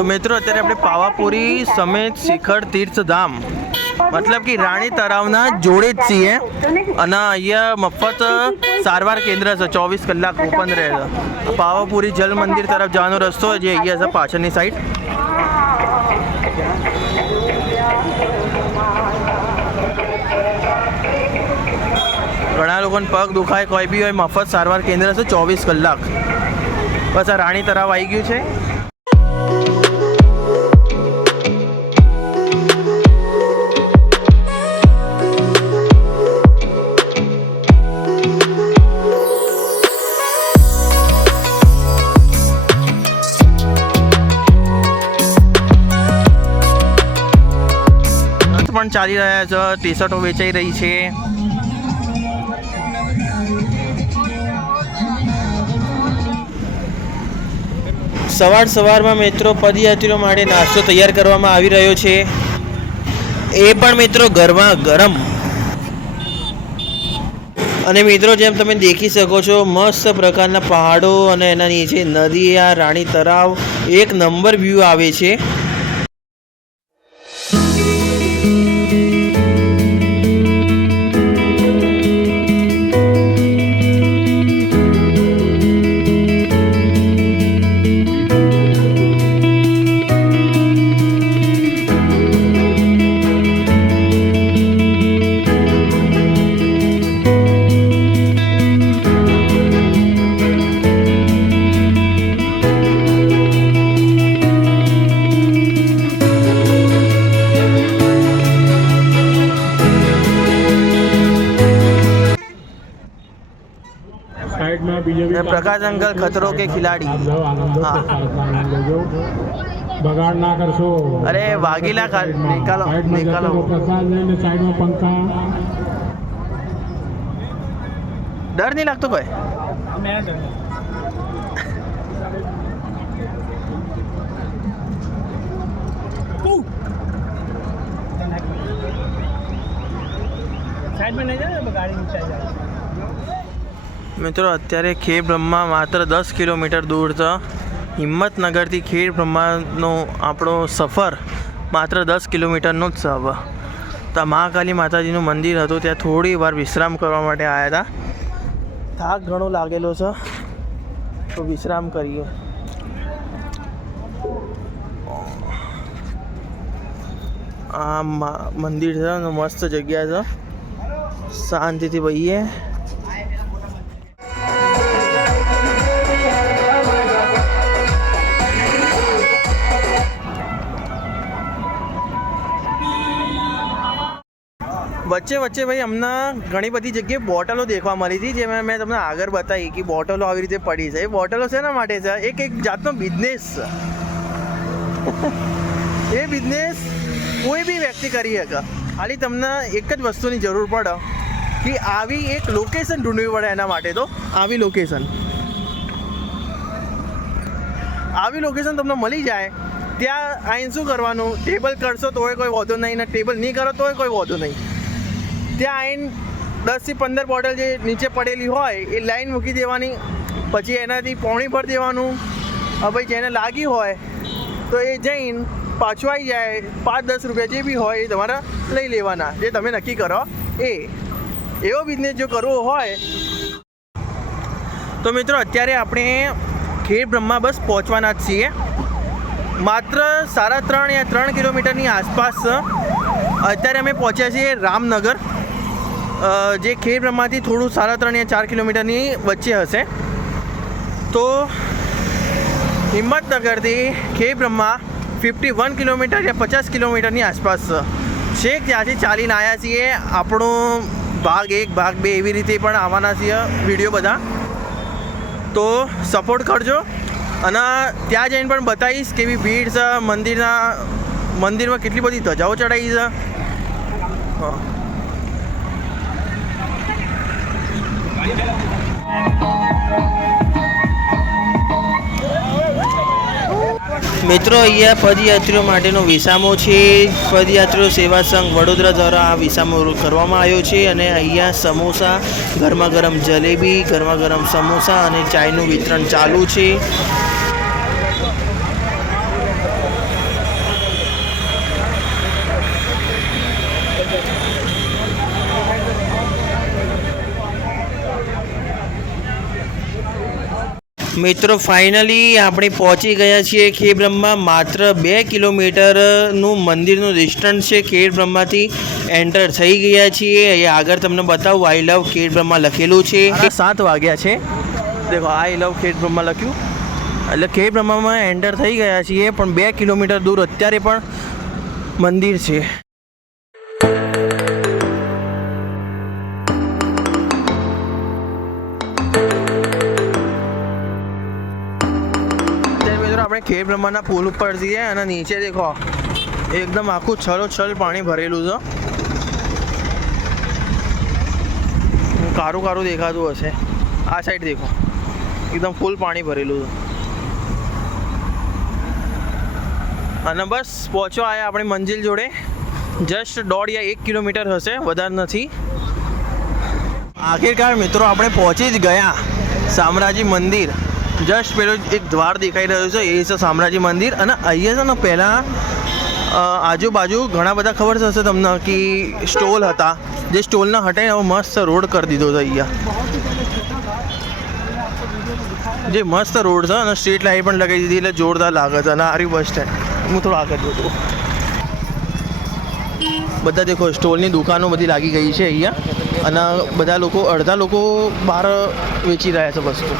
तो मित्रों अत्यारे अपने पावापुरी समेत शिखर तीर्थधाम मतलब कि राणी तलावना जोड़े ज छीए અને અહીંયા મફત સારવાર કેન્દ્ર છે 24 કલાક ઓપન રહે છે. પાવાપુરી જલ મંદિર તરફ જવાનો રસ્તો જે અહીંયા છે પાછળની સાઈડ. ઘણા લોકોને પગ દુખાય કોઈ બી હોય મફત સારવાર કેન્દ્ર છે 24 કલાક. બસ આ રાણી તળાવ આવી ગયું છે. પણ ચાલી રહ્યા છે, ટી શર્ટો વેચાઈ રહી છે. સવારમાં મિત્રો પદયાત્રીઓ માટે નાસ્તો તૈયાર કરવામાં આવી રહ્યો છે, એ પણ મિત્રો ગરમા ગરમ. અને મિત્રો જેમ તમે દેખી શકો છો મસ્ત પ્રકારના પહાડો અને એના નીચે નદી, આ રાણી તળાવ, એક નંબર વ્યૂ આવે છે. प्रकाश अंकल खतरों के खिलाड़ी. बगाड़ ना करशो. अरे वागीला निकालो निकालो. साइड में पंखा. डर नहीं लगता कोई? साइड में नहीं जाए गाड़ी नीचे जाए. મિત્રો અત્યારે ખેડ બ્રહ્મા માત્ર 10 કિલોમીટર દૂર છે. હિંમતનગરથી ખેડ બ્રહ્માનો આપણો સફર માત્ર 10 કિલોમીટરનો જ છે. હવે તો મહાકાલી માતાજીનું મંદિર હતું, ત્યાં થોડી વાર વિશ્રામ કરવા માટે આવ્યા હતા. થાક ઘણો લાગેલો છે તો વિશ્રામ કરીએ. આ મંદિર છે, મસ્ત જગ્યા છે, શાંતિથી બહીએ. વચ્ચે વચ્ચે ભાઈ અમને ઘણી બધી જગ્યાએ બોટલો દેખવા મળી હતી, જેમાં મેં તમને આગળ બતાવી કે બોટલો આવી રીતે પડી છે. એ બોટલો શેના માટે છે? એક જાતનો બિઝનેસ છે. એ બિઝનેસ કોઈ બી વ્યક્તિ કરી શકે. ખાલી તમને એક જ વસ્તુની જરૂર પડે કે આવી એક લોકેશન ઢૂંઢવી પડે. એના માટે તો આવી લોકેશન તમને મળી જાય. ત્યાં આઈને શું કરવાનું? ટેબલ કરશો તોય કોઈ વાંધો નહીં, ને ટેબલ નહીં કરો તોય કોઈ વાંધો નહીં. ત્યાં આવીને 10 થી 15 બોટલ જે નીચે પડેલી હોય એ લાઈન મૂકી દેવાની, પછી એનાથી પાણી ભરી દેવાનું. હવે જેને લાગી હોય તો એ જઈને પાછું આવી જાય. 5-10 રૂપિયા જે બી હોય એ તમારે લઈ લેવાના, જે તમે નક્કી કરો એ. એવો બિઝનેસ જો કરવો હોય તો મિત્રો અત્યારે આપણે ખેડ બ્રહ્મા બસ પહોંચવાના જ છીએ. માત્ર 3.5 યા 3 કિલોમીટરની આસપાસ અત્યારે અમે પહોંચ્યા છીએ રામનગર, જે ખેડ બ્રહ્માથી થોડું 3.5 યા 4 કિલોમીટરની વચ્ચે હશે. તો હિંમતનગરથી ખેડ બ્રહ્મા 51 કિલોમીટર યા 50 કિલોમીટરની આસપાસ છે. ત્યાંથી ચાલીને આવ્યા છીએ. આપણો ભાગ 1 ભાગ 2 એવી રીતે પણ આવવાના છીએ વિડીયો બધા, તો સપોર્ટ કરજો. અને ત્યાં જઈને પણ બતાવીશ કેવી ભીડ છે. મંદિરમાં કેટલી બધી ધજાઓ ચડાવી છે. મિત્રો અહીંયા પદયાત્રીઓ માટેનો વિસામો છે. પદયાત્રીઓ સેવા સંઘ વડોદરા દ્વારા આ વિસામો કરવામાં આવ્યો છે. અને અહીંયા સમોસા, ગરમા ગરમ જલેબી, ગરમા ગરમ સમોસા અને ચાયનું વિતરણ ચાલુ છે. મિત્રો ફાઇનલી આપણે પહોંચી ગયા છીએ ખેડ બ્રહ્મા. માત્ર 2 કિલોમીટરનું મંદિરનું ડિસ્ટન્સ છે. ખેડ બ્રહ્માથી એન્ટર થઈ ગયા છીએ. અહીંયા આગળ તમને બતાવું આઈ લવ ખેડ બ્રહ્મા લખેલું છે. 7 વાગ્યા છે. દેખો આઈ લવ ખેડ બ્રહ્મા લખ્યું. એટલે ખેડ બ્રહ્મામાં એન્ટર થઈ ગયા છીએ, પણ 2 કિલોમીટર દૂર અત્યારે પણ મંદિર છે. આપણે ખેડ બ્રહ્માના પુલ ઉપર છીએ અને નીચે દેખો એકદમ આખું છલોછલ પાણી ભરેલું છે. કારું કારું દેખાતું હશે. આ સાઈડ દેખો એકદમ ફૂલ પાણી ભરેલું છે. અને બસ પહોંચો આયા આપણી મંજિલ જોડે. જસ્ટ 1.5 યા 1 કિલોમીટર હશે, વધારે નથી. આખિરકાર મિત્રો આપણે પહોંચી જ ગયા શામળાજી મંદિર. જસ્ટ પેલો એક દ્વાર દેખાઈ રહ્યો છે, એ છે શામળાજી મંદિર. અને અહીંયા છે ને પહેલાં આજુબાજુ ઘણા બધા ખબર થશે તમને કે સ્ટોલ હતા, જે સ્ટોલના હટાઈને હવે મસ્ત રોડ કરી દીધો છે. અહીંયા જે મસ્ત રોડ છે અને સ્ટ્રીટ લાઇટ પણ લગાવી દીધી, એટલે જોરદાર લાગે છે. અને આ રહ્યું બસ સ્ટેન્ડ. હું થોડું આગળ જોઉં. બધા દેખો સ્ટોલની દુકાનો બધી લાગી ગઈ છે અહીંયા. અને બધા લોકો, અડધા લોકો બહાર વેચી રહ્યા છે વસ્તુ.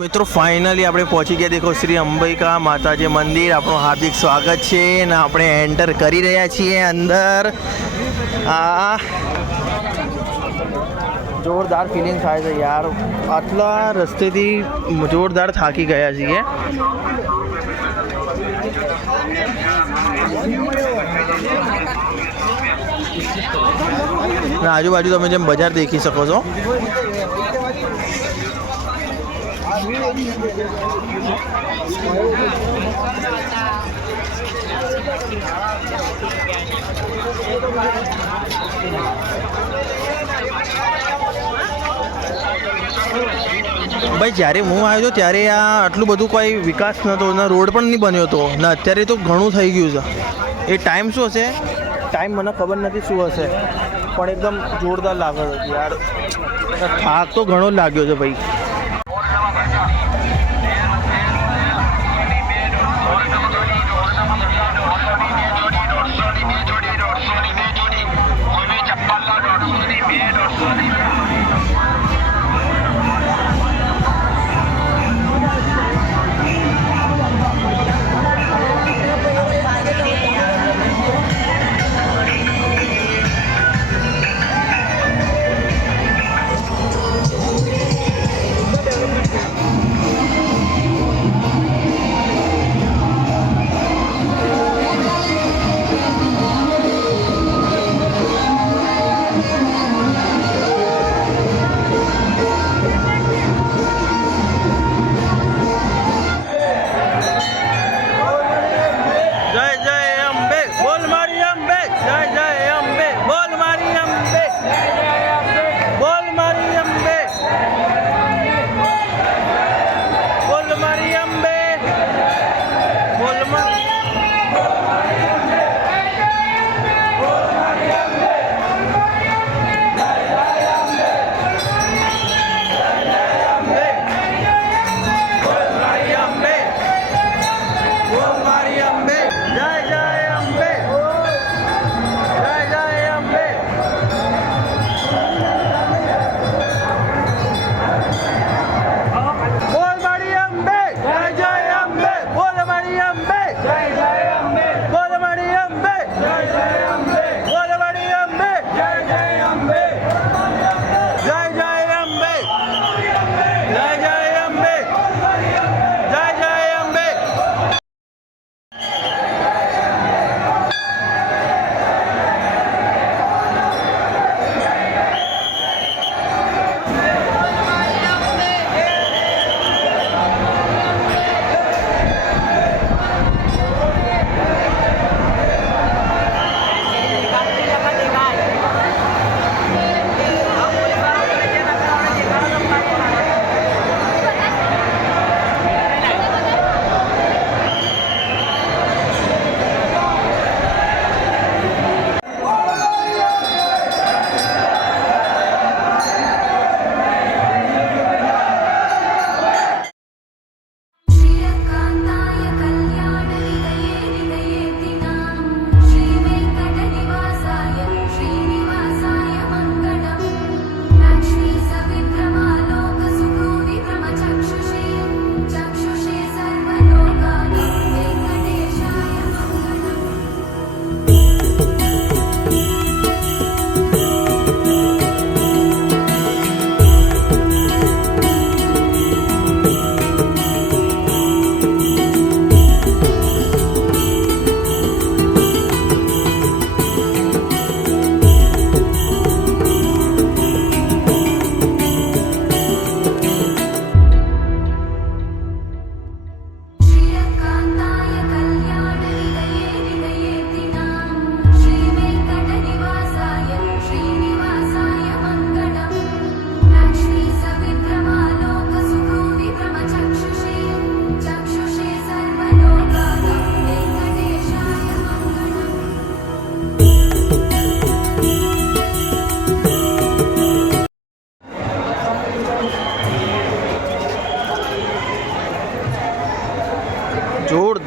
મિત્રો ફાઇનલી આપણે પહોંચી ગયા. દેખો શ્રી અંબિકા માતાજી મંદિર. આપણું હાર્દિક સ્વાગત છે અને આપણે એન્ટર કરી રહ્યા છીએ અંદર. આ જોરદાર ફિલિંગ થાય છે યાર. આટલા રસ્તેથી જોરદાર થાકી ગયા છીએ. આજુબાજુ તમે જેમ બજાર દેખી શકો છો. ભાઈ જ્યારે હું આવ્યો હતો ત્યારે આ આટલું બધું કોઈ વિકાસ નહોતો ને રોડ પણ નહીં બન્યો હતો ને. અત્યારે તો ઘણું થઈ ગયું છે. એ ટાઈમ શું હશે, ટાઈમ મને ખબર નથી શું હશે, પણ એકદમ જોરદાર લાગે છે યાર. થાક તો ઘણો જ લાગ્યો છે ભાઈ.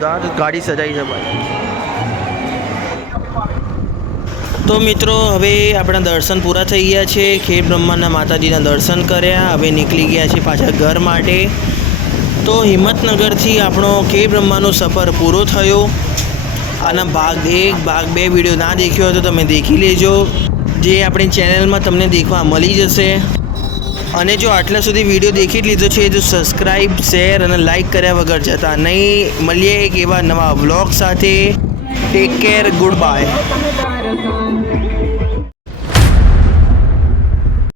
જોરદાર ગાડી સજાઈ છે ભાઈ. તો મિત્રો હવે આપણા દર્શન પૂરા થઈ ગયા છે. ખેડ બ્રહ્માના માતાજીના દર્શન કર્યા. હવે નીકળી ગયા છે પાછા ઘર માટે. તો હિંમતનગરથી આપણો ખેડ બ્રહ્માનો સફર પૂરો થયો. આના ભાગ 1 ભાગ 2 વિડીયો ના દેખ્યો હોય તો તમે દેખી લેજો, જે આપણી ચેનલમાં તમને દેખવા મળી જશે. અને જો આટલા સુધી વિડીયો દેખી જ લીધો છે તો સબસ્ક્રાઈબ, શેર અને લાઈક કર્યા વગર જતા નહીં. મળીએ એક એવા નવા વ્લોગ સાથે. Take care, good bye.